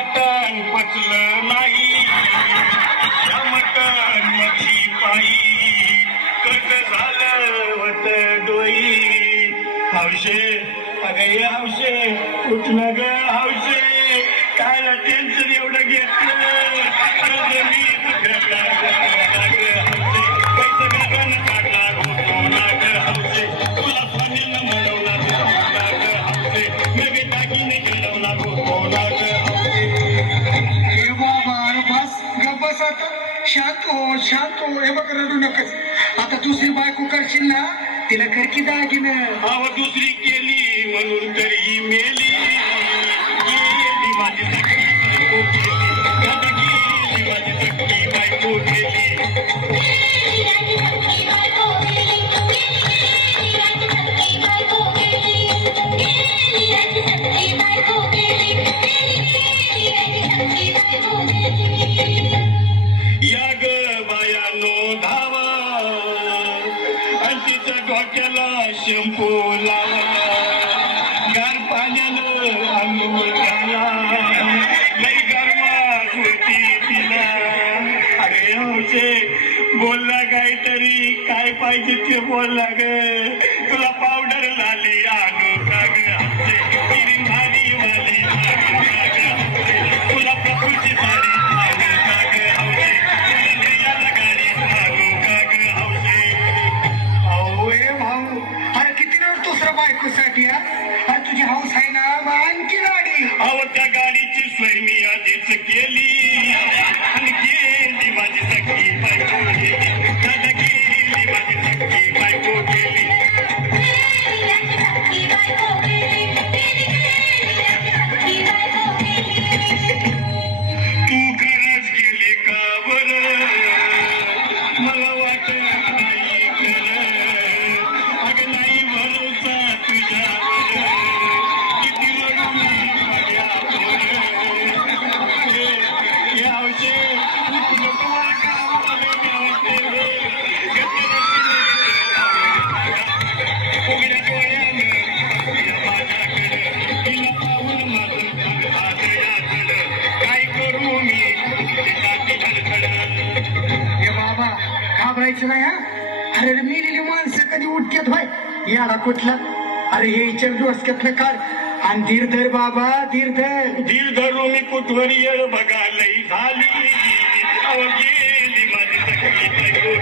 मटण पचलं नाही या मटण मच्छी पायी कट झालं होत डोई हौशे अगं हौशे उठणं ग हौशे कायला टेन्शन एवढं घेतलं शांत हो हे बघ रडू नकच आता दुसरी बायको करशील ना तिला करकी दागिनं अव दुसरी केली म्हणून तरी मेली गेली माझी सखी बायको गेली माझी सखी बायको गेली या ग बायानो धावा आणि तिच्या डोक्याला शॅम्पू लावा गार पाण्यानं आंघोळ घाला लई गरमाट होती तिला अरे हौशे बोलला काहीतरी काय पाहिजे ते बोलला ग तुला पावडर लाली आणू का ग हौशे किरीन भारी वाली आणू का ग हौशे तुला प्रकृती साडी आणू का ग हौशे बायकोसाठी अरे तुझी हौस आहे ना मग आणखी गाडी अहो त्या गाडीची सोय मी आधीच केली आणि गेली माझी सखी बायको गेली दादा गेली माझी सखी बायको गेली तू खरंच गेली का बरं मला वाटत नाही खरं अगं नाही भरोसा तुझ्यावर किती रडू माझ्या या हौशे तुम्हाला काय उघड्या डोळ्यानं माझ्याकडं तिला पाहून माझं काय करू मी हे बाबा घाबरायचं नाही हा अरे मेलेली माणसं कधी उठतात भाई याला कुठला अरे हे इचर डोसक्यातलं काढ आणि धीर धर बाबा धीर धर धीर धरू मी कुठवर येळ बघा लई झाली अहो गेली माझी सखी बायको